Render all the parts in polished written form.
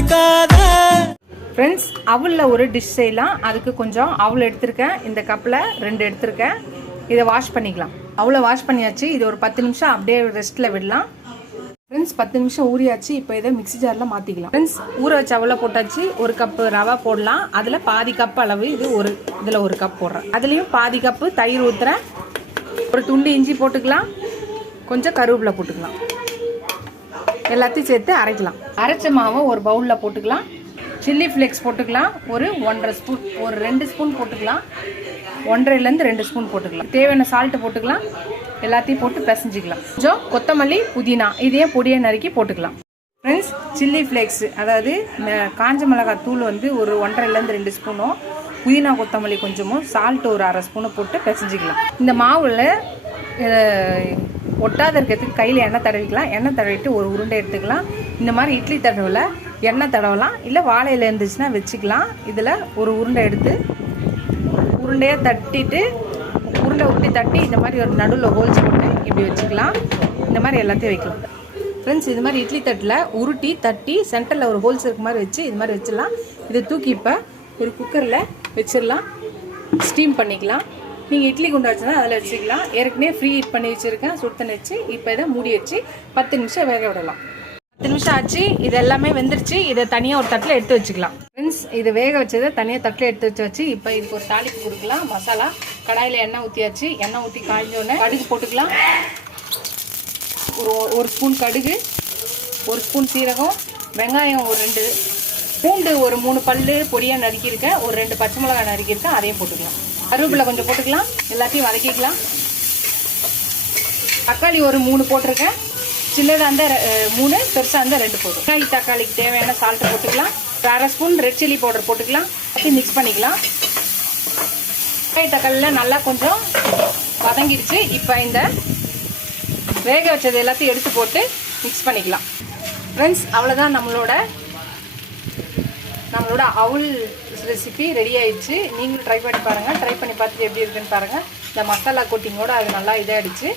நினைக்காத. ஃப்ரெண்ட்ஸ், அவலில் ஒரு டிஷ் செய்யலாம். அதுக்கு கொஞ்சம் அவல் எடுத்திருக்கேன். இந்த கப்பில் 2 எடுத்திருக்கேன். இதை வாஷ் பண்ணிக்கலாம். அவளை வாஷ் பண்ணியாச்சு. இது ஒரு 10 நிமிஷம் அப்படியே ரெஸ்ட்டில் விடலாம். ஃப்ரெண்ட்ஸ், 10 நிமிஷம் ஊறியாச்சு. இப்போ இதை மிக்ஸி ஜாரில் மாற்றிக்கலாம். ஃப்ரெண்ட்ஸ், ஊற வச்ச அவலை போட்டாச்சு. 1 கப்பு ரவை போடலாம். அதில் பாதி கப் அளவு இதில் 1 கப் போடுறேன். அதுலேயும் பாதி கப்பு தயிர் ஊற்றுறேன். ஒரு துண்டு இஞ்சி போட்டுக்கலாம். கொஞ்சம் கருவேப்பிலை போட்டுக்கலாம். எல்லாத்தையும் சேர்த்து அரைக்கலாம். அரைச்ச மாவை ஒரு பவுலில் போட்டுக்கலாம். சில்லி ஃப்ளேக்ஸ் போட்டுக்கலாம். ஒரு 1.5 ஸ்பூன், ஒரு 2 ஸ்பூன் போட்டுக்கலாம். 1.5லேருந்து 2 ஸ்பூன் போட்டுக்கலாம். தேவையான சால்ட்டு போட்டுக்கலாம். எல்லாத்தையும் போட்டு பிசைஞ்சிக்கலாம். கொஞ்சம் கொத்தமல்லி, புதினா இதையும் பொடியை நறுக்கி போட்டுக்கலாம். ஃப்ரெண்ட்ஸ், சில்லி ஃப்ளேக்ஸ் அதாவது காஞ்ச மிளகாய் தூள் ஒரு 1.5லேருந்து 2 ஸ்பூனும், புதினா கொத்தமல்லி கொஞ்சமும், சால்ட்டு ஒரு 1/2 ஸ்பூனை போட்டு பிசைஞ்சிக்கலாம். இந்த மாவில் ஒட்டாத இருக்கிறதுக்கு கையில் எண்ணெய் தடவிக்கலாம். எண்ணெய் தடவிட்டு ஒரு உருண்டை எடுத்துக்கலாம். இந்த மாதிரி இட்லி தடவில் எண்ணெய் தடவலாம். இல்லை வாழையில் இருந்துச்சுன்னா வச்சுக்கலாம். இதில் ஒரு உருண்டை எடுத்து உருண்டையை தட்டிட்டு உருண்டை ஊற்றி தட்டி இந்த மாதிரி ஒரு நடுவில் ஹோல்ஸ் போட்டு இப்படி வச்சுக்கலாம். இந்த மாதிரி எல்லாத்தையும் வைக்கலாம். ஃப்ரெண்ட்ஸ், இது மாதிரி இட்லி தட்டில் உருட்டி தட்டி சென்டரில் ஒரு ஹோல்ஸ் இருக்க மாதிரி வச்சு இது மாதிரி வச்சிடலாம். இதை தூக்கி இப்போ ஒரு குக்கரில் வச்சிடலாம். ஸ்டீம் பண்ணிக்கலாம். நீங்கள் இட்லி குண்டா வச்சுன்னா அதில் வச்சுக்கலாம். ஏற்கனவே ஃப்ரீ ஹீட் பண்ணி வச்சுருக்கேன். சுடு தண்ணி வச்சு இப்போ இதை மூடி வச்சு 10 நிமிஷம் வேக விடலாம். 10 நிமிஷம் ஆச்சு. இது எல்லாமே வெந்துருச்சு. இதை தனியாக ஒரு தட்டில் எடுத்து வச்சுக்கலாம். ஃப்ரெண்ட்ஸ், இது வேக வச்சதை தனியாக தட்டில் எடுத்து வச்சு இப்போ இதுக்கு ஒரு தாளிப்பு கொடுக்கலாம். மசாலா கடாயில் எண்ணெய் ஊற்றியாச்சு. எண்ணெய் ஊற்றி காய்ஞ்சோடனே கடுகு போட்டுக்கலாம். ஒரு ஸ்பூன் கடுகு, 1 ஸ்பூன் சீரகம், வெங்காயம் ஒரு 2, பூண்டு ஒரு 3 பல்லு பொடியாக நறுக்கியிருக்கேன். ஒரு 2 பச்சை மிளகாய் நறுக்கியிருக்கேன். அதையும் போட்டுக்கலாம். கருவேப்பிலை கொஞ்சம் போட்டுக்கலாம். எல்லாத்தையும் வதக்கிக்கலாம். தக்காளி ஒரு 3 போட்டிருக்கேன். சின்னதாக இருந்தால் 3, பெருசாக இருந்தால் 2 போதும். தக்காளிக்கு தேவையான சால்ட்டு போட்டுக்கலாம். 1/2 ஸ்பூன் ரெட் சில்லி பவுடர் போட்டுக்கலாம். அப்படி மிக்ஸ் பண்ணிக்கலாம். தக்காளியில் நல்லா கொஞ்சம் வதங்கிடுச்சு. இப்போ இந்த வேக வச்சது எல்லாத்தையும் எடுத்து போட்டு மிக்ஸ் பண்ணிக்கலாம். ஃப்ரெண்ட்ஸ், அவ்வளோதான் நம்மளோட அவல் ரெசிபி ரெடி ஆயிடுச்சு. நீங்களும் ட்ரை பண்ணி பாருங்கள். ட்ரை பண்ணி பார்த்துட்டு எப்படி இருக்குன்னு பாருங்கள். இந்த மசாலா கோட்டிங்கோடு அது நல்லா இதாகிடுச்சு.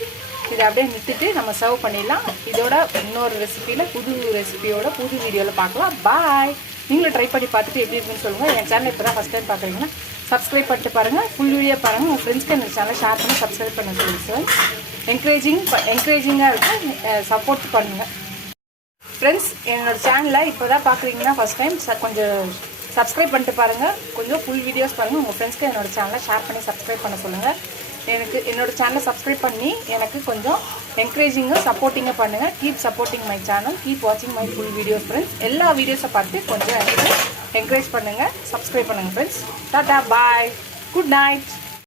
இதை அப்படியே நிறுத்திட்டு நம்ம சர்வ் பண்ணிடலாம். இதோட இன்னொரு ரெசிபியில் புது ரெசிபியோட புது வீடியோவில் பார்க்கலாம். பாய். நீங்களும் ட்ரை பண்ணி பார்த்துட்டு எப்படி இருக்குன்னு சொல்லுங்கள். என் சேனல் இப்போ தான் ஃபஸ்ட் டைம் பார்க்குறீங்கன்னா சப்ஸ்கிரைப் பண்ணிட்டு பாருங்கள். ஃபுல் வீடியோ பாருங்கள். உங்கள் ஃப்ரெண்ட்ஸ்க்கு என்னோட சேனலை ஷேர் பண்ணி சப்ஸ்கிரைப் பண்ண சொல்லுங்கள் சார். என்கரேஜிங்காக இருக்கும். சப்போர்ட் பண்ணுங்கள். ஃப்ரெண்ட்ஸ், என்னோடய சேனலை இப்போ தான் பார்க்குறீங்கன்னா ஃபஸ்ட் டைம் கொஞ்சம் சப்ஸ்கிரைப் பண்ணிட்டு பாருங்கள். கொஞ்சம் ஃபுல் வீடியோஸ் பாருங்கள். உங்கள் ஃப்ரெண்ட்ஸ்க்கு என்னோட சேனலை ஷேர் பண்ணி சப்ஸ்கிரைப் பண்ண சொல்லுங்கள். என்னோடய சேனலை சப்ஸ்கிரைப் பண்ணி எனக்கு கொஞ்சம் என்கரேஜிங்காக சப்போர்ட்டிங்காக பண்ணுங்கள். Keep supporting my channel. Keep வாட்சிங் மை ஃபுல் வீடியோஸ் ஃப்ரெண்ட்ஸ். எல்லா வீடியோஸை பார்த்து கொஞ்சம் எனக்கு என்கரேஜ் பண்ணுங்கள். சப்ஸ்கிரைப் பண்ணுங்கள் ஃப்ரெண்ட்ஸ். டாடா, பாய், குட் நைட்.